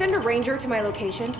send a ranger to my location?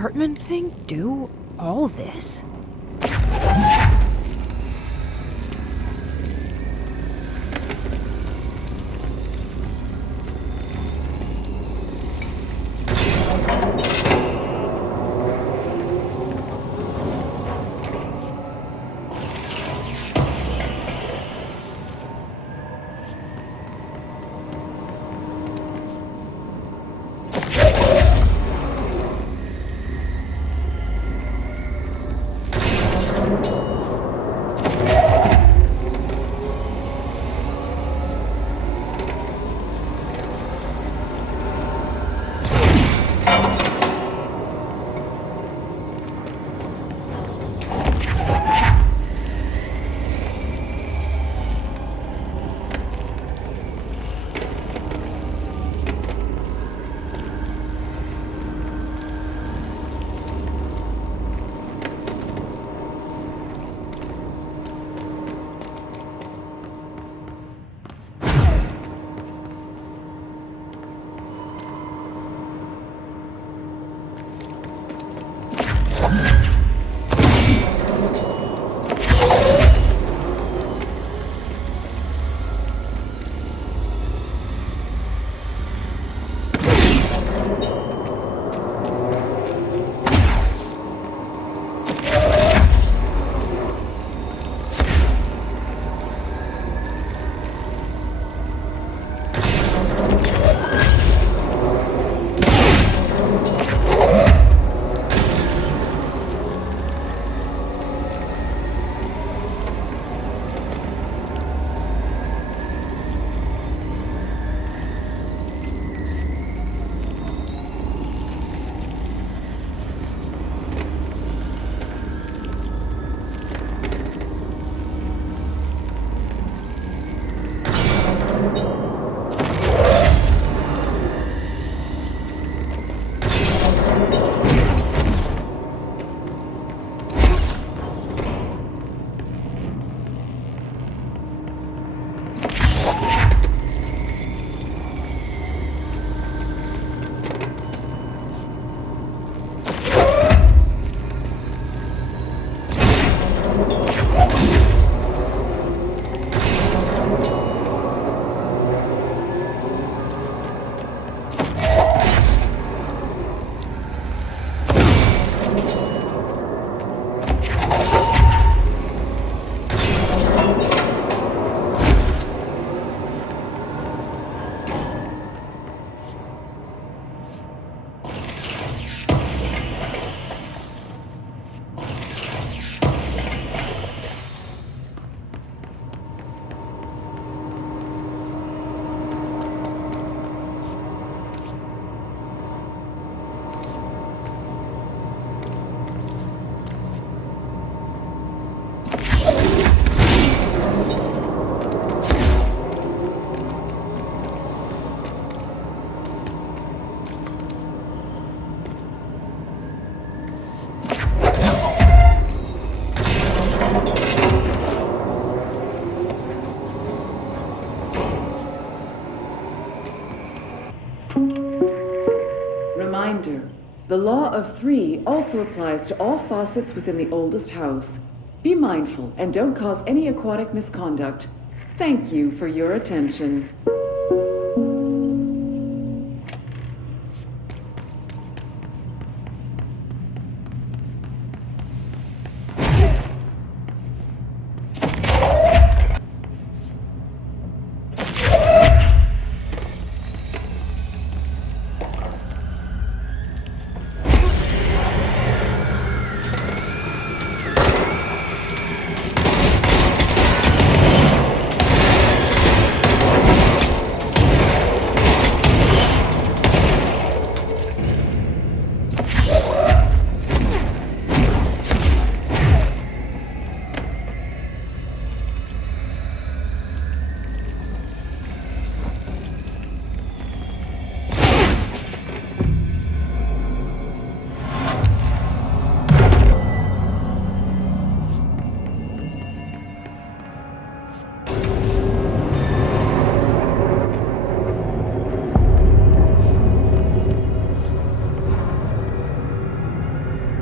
Hartman thing do all this? reminder. The law of three also applies to all faucets within the oldest house. Be mindful and don't cause any aquatic misconduct. Thank you for your attention.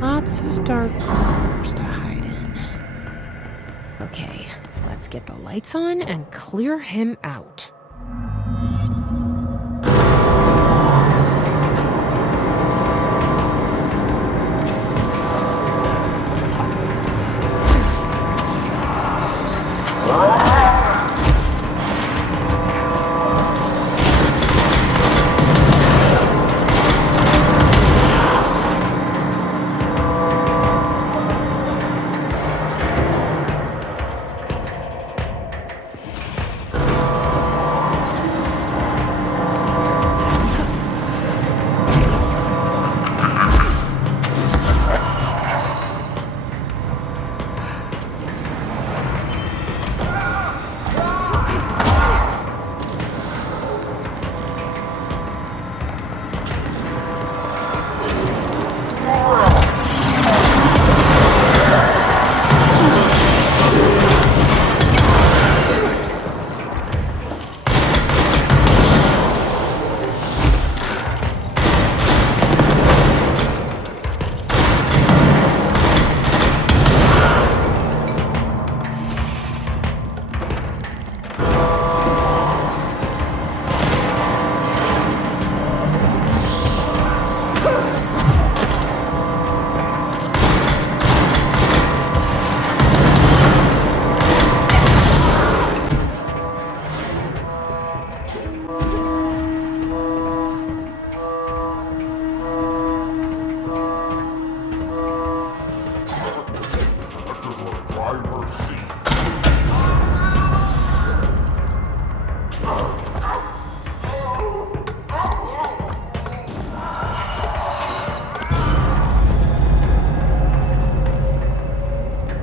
Lots of dark corners to hide in. Okay, let's get the lights on and clear him out.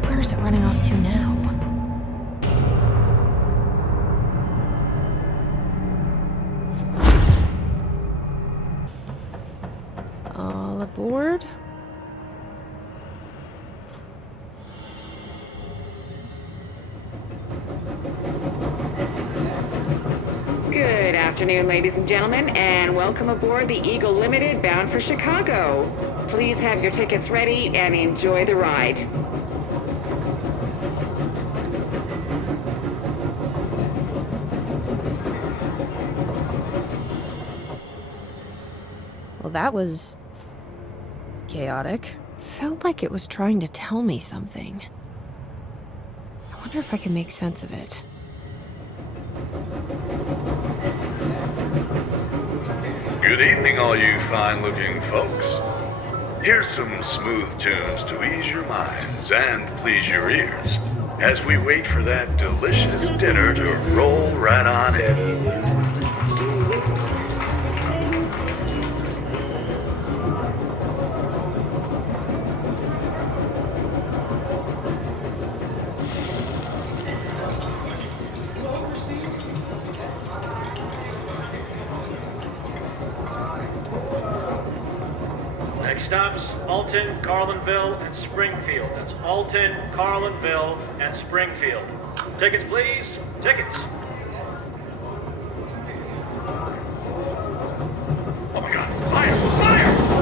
Where's it running off to now? All aboard? Good afternoon, ladies and gentlemen, and welcome aboard the Eagle Limited bound for Chicago. Please have your tickets ready and enjoy the ride. Well, that was chaotic. Felt like it was trying to tell me something. I wonder if I can make sense of it. Good evening, all you fine-looking folks. Here's some smooth tunes to ease your minds and please your ears as we wait for that delicious dinner to roll right on in. Next stops, Alton, Carlinville, and Springfield. That's Alton, Carlinville, and Springfield. Tickets, please. Tickets. Oh my God, fire! Fire!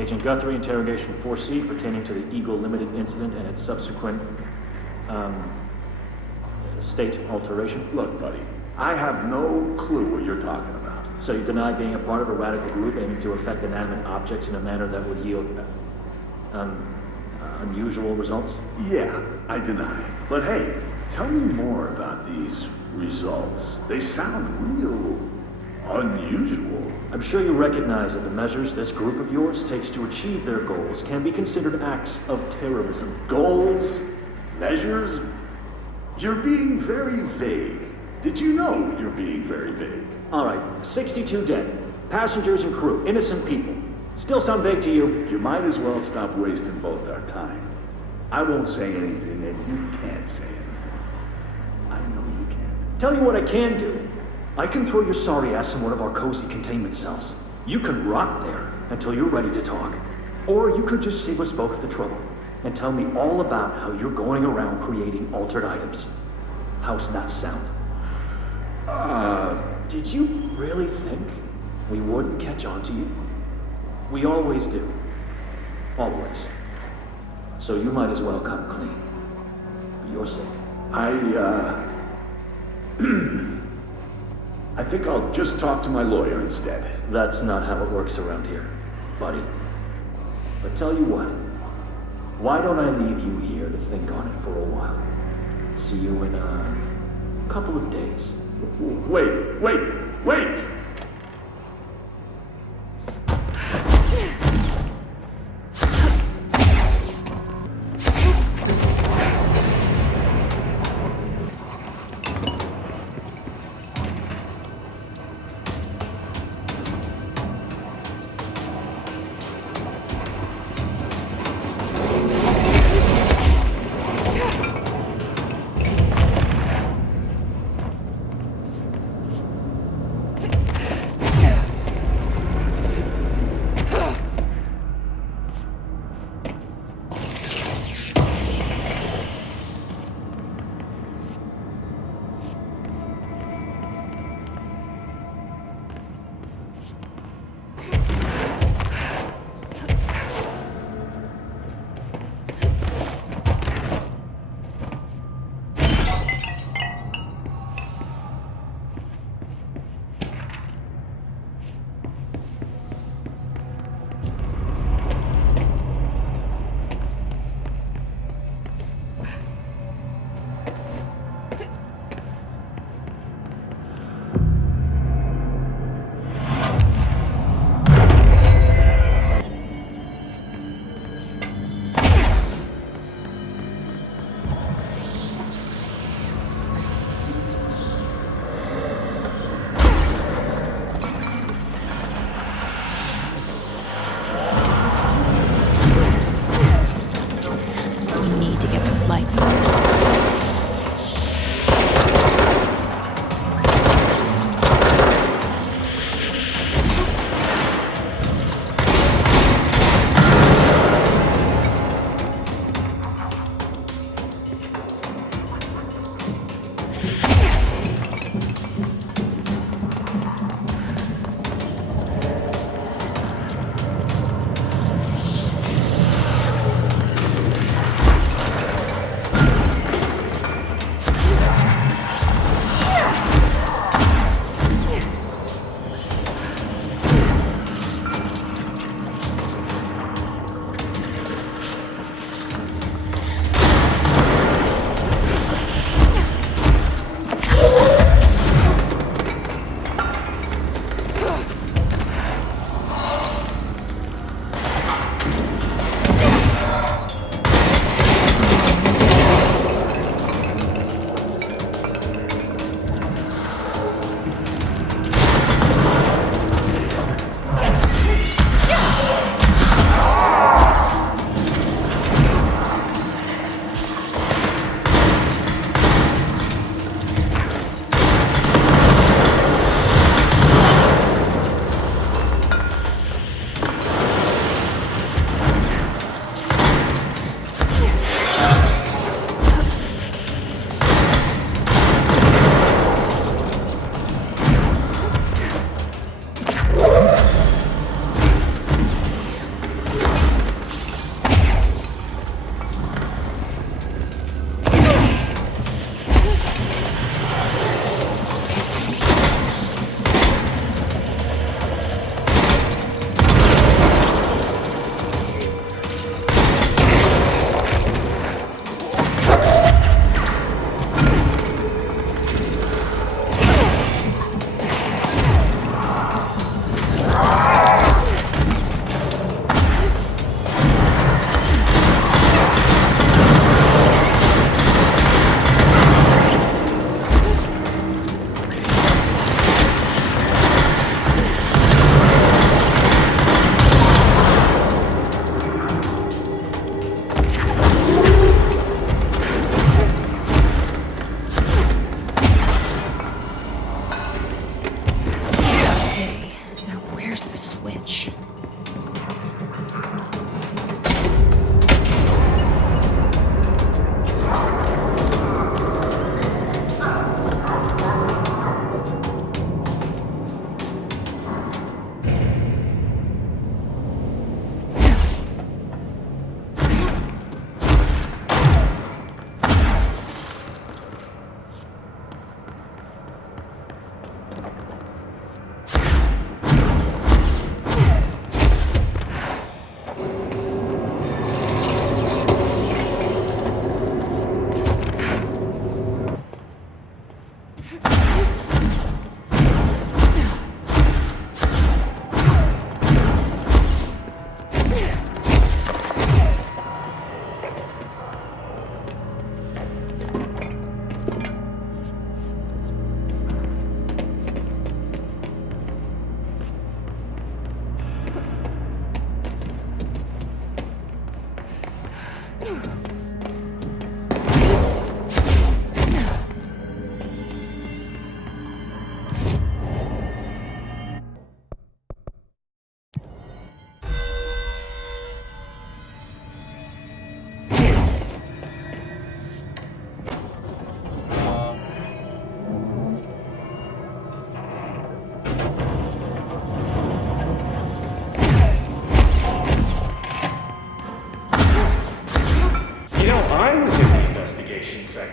Agent Guthrie, interrogation 4C pertaining to the Eagle Limited incident and its subsequent, state alteration. Look, buddy, I have no clue what you're talking about. So you deny being a part of a radical group aiming to affect inanimate objects in a manner that would yield, unusual results? Yeah, I deny. But hey, tell me more about these results. They sound real unusual. I'm sure you recognize that the measures this group of yours takes to achieve their goals can be considered acts of terrorism. Goals? Measures? You're being very vague. Did you know you're being very vague? All right, 62 dead. Passengers and crew, innocent people. Still sound vague to you? You might as well stop wasting both our time. I won't say anything, and you can't say anything. I know you can't. Tell you what I can do. I can throw your sorry ass in one of our cozy containment cells. You can rot there until you're ready to talk. Or you could just save us both the trouble and tell me all about how you're going around creating altered items. How's that sound? Did you really think we wouldn't catch on to you? We always do. Always. So you might as well come clean. For your sake. I think I'll just talk to my lawyer instead. That's not how it works around here, buddy. But tell you what, why don't I leave you here to think on it for a while? See you in a couple of days. Wait!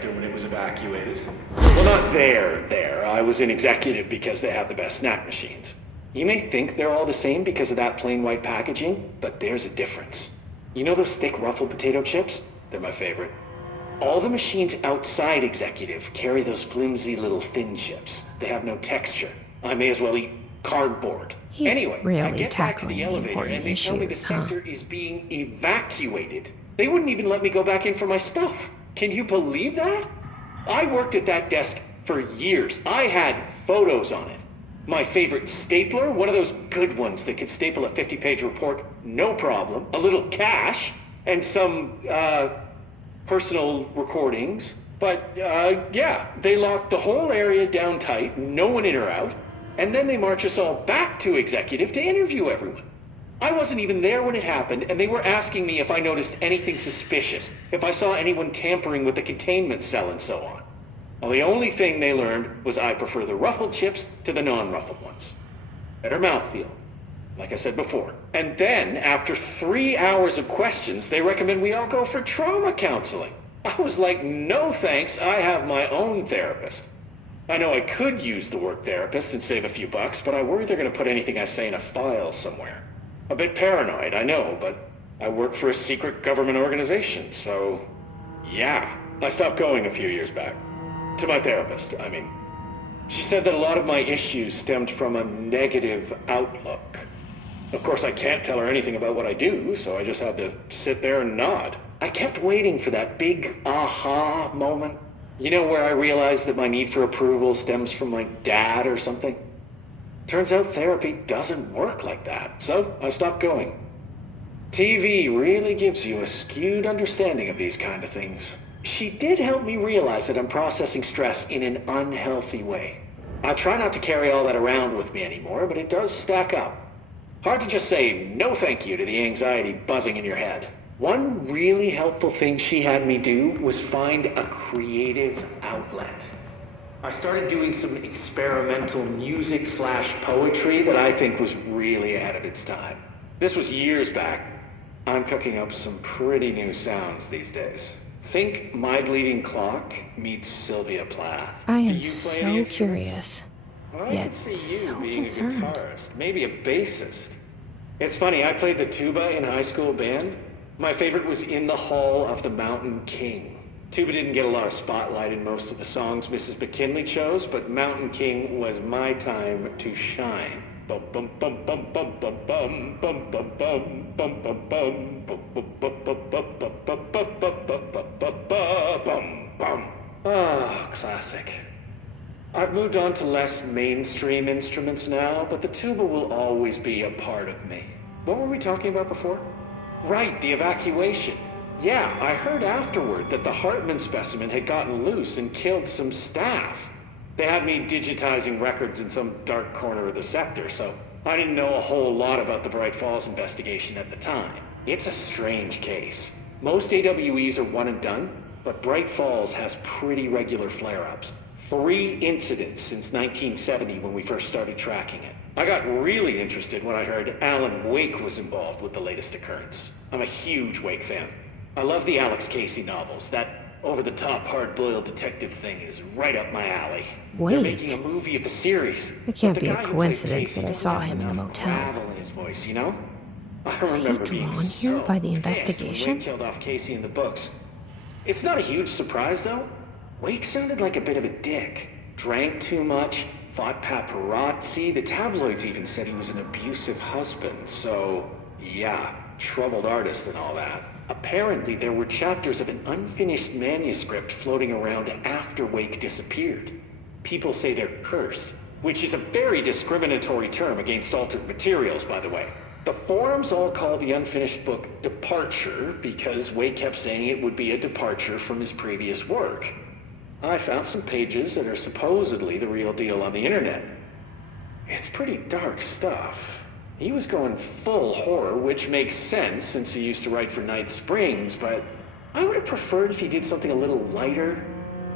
sector when it was evacuated. Well, not there. I was in executive because they have the best snack machines. You may think they're all the same because of that plain white packaging, but there's a difference. You know those thick ruffled potato chips? They're my favorite. All the machines outside executive carry those flimsy little thin chips. They have no texture. I may as well eat cardboard. He's anyway, really I get back to tackling the the elevator important and they tell me the issues, huh? sector is being evacuated. They wouldn't even let me go back in for my stuff. Can you believe that? I worked at that desk for years. I had photos on it. My favorite stapler, one of those good ones that could staple a 50-page report, no problem. A little cash, and some, personal recordings. But, yeah, they locked the whole area down tight, no one in or out, and then they march us all back to executive to interview everyone. I wasn't even there when it happened, and they were asking me if I noticed anything suspicious, if I saw anyone tampering with the containment cell and so on. Well, the only thing they learned was I prefer the ruffled chips to the non-ruffled ones. Better mouthfeel, like I said before. And then, after 3 hours of questions, they recommend we all go for trauma counseling. I was like, no thanks, I have my own therapist. I know I could use the word therapist and save a few bucks, but I worry they're going to put anything I say in a file somewhere. A bit paranoid, I know, but I work for a secret government organization, so yeah. I stopped going a few years back. To my therapist, I mean. She said that a lot of my issues stemmed from a negative outlook. Of course, I can't tell her anything about what I do, so I just had to sit there and nod. I kept waiting for that big aha moment. You know, where I realized that my need for approval stems from my dad or something? Turns out therapy doesn't work like that, so I stopped going. TV really gives you a skewed understanding of these kind of things. She did help me realize that I'm processing stress in an unhealthy way. I try not to carry all that around with me anymore, but it does stack up. Hard to just say no thank you to the anxiety buzzing in your head. One really helpful thing she had me do was find a creative outlet. I started doing some experimental music/poetry that I think was really ahead of its time. This was years back. I'm cooking up some pretty new sounds these days. Think My Bleeding Clock meets Sylvia Plath. I Do am you play so any instruments? curious, I yet can see you so being concerned. a guitarist, maybe a bassist. It's funny, I played the tuba in a high school band. My favorite was In the Hall of the Mountain King. Tuba didn't get a lot of spotlight in most of the songs Mrs. McKinley chose, but Mountain King was my time to shine. Bum bum bum bum bum bum bum bum bum bum bum bum bum bum bum. Ah, classic. I've moved on to less mainstream instruments now, but the tuba will always be a part of me. What were we talking about before? Right, the evacuation. Yeah, I heard afterward that the Hartman specimen had gotten loose and killed some staff. They had me digitizing records in some dark corner of the sector, so I didn't know a whole lot about the Bright Falls investigation at the time. It's a strange case. Most AWEs are one and done, but Bright Falls has pretty regular flare-ups. 3 incidents since 1970 when we first started tracking it. I got really interested when I heard 앨런웨이크 was involved with the latest occurrence. I'm a huge Wake fan. I love the Alex Casey novels. That over-the-top, hard-boiled detective thing is right up my alley. They're making a movie of the series. It can't But be the a guy who coincidence plays that I Casey saw doesn't him in have the enough motel. gravel in his voice, you know? I Was he remember being drawn here by the so investigation? pissed when Wake killed off Casey in the books. It's not a huge surprise, though. Wake sounded like a bit of a dick. Drank too much, fought paparazzi. The tabloids even said he was an abusive husband. So, yeah, troubled artist and all that. Apparently, there were chapters of an unfinished manuscript floating around after Wake disappeared. People say they're cursed, which is a very discriminatory term against altered materials, by the way. The forums all call the unfinished book Departure because Wake kept saying it would be a departure from his previous work. I found some pages that are supposedly the real deal on the internet. It's pretty dark stuff. He was going full horror, which makes sense since he used to write for Night Springs, but I would have preferred if he did something a little lighter.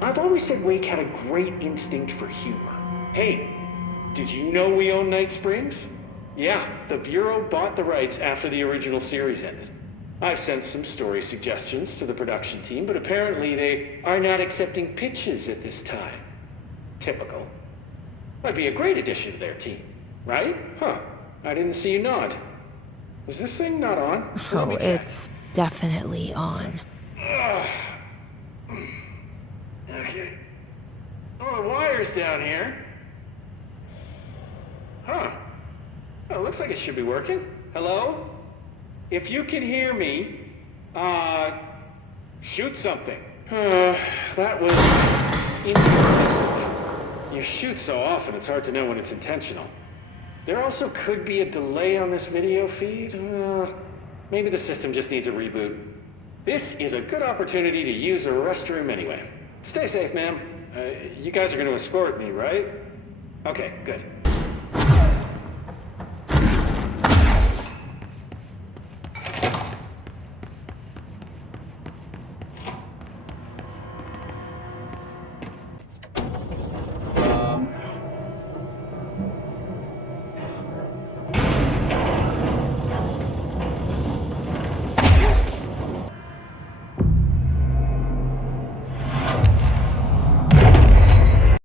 I've always said Wake had a great instinct for humor. Hey, did you know we own Night Springs? Yeah, the Bureau bought the rights after the original series ended. I've sent some story suggestions to the production team, but apparently they are not accepting pitches at this time. Typical. Might be a great addition to their team, right? Huh. I didn't see you nod. Is this thing not on? Let Oh, me check. it's definitely on. Okay. Oh, the wire's down here. Huh. Oh, looks like it should be working. Hello? If you can hear me, shoot something. That was interesting. You shoot so often, it's hard to know when it's intentional. There also could be a delay on this video feed. Maybe the system just needs a reboot. This is a good opportunity to use a restroom anyway. Stay safe, ma'am. You guys are going to escort me, right? Okay, good.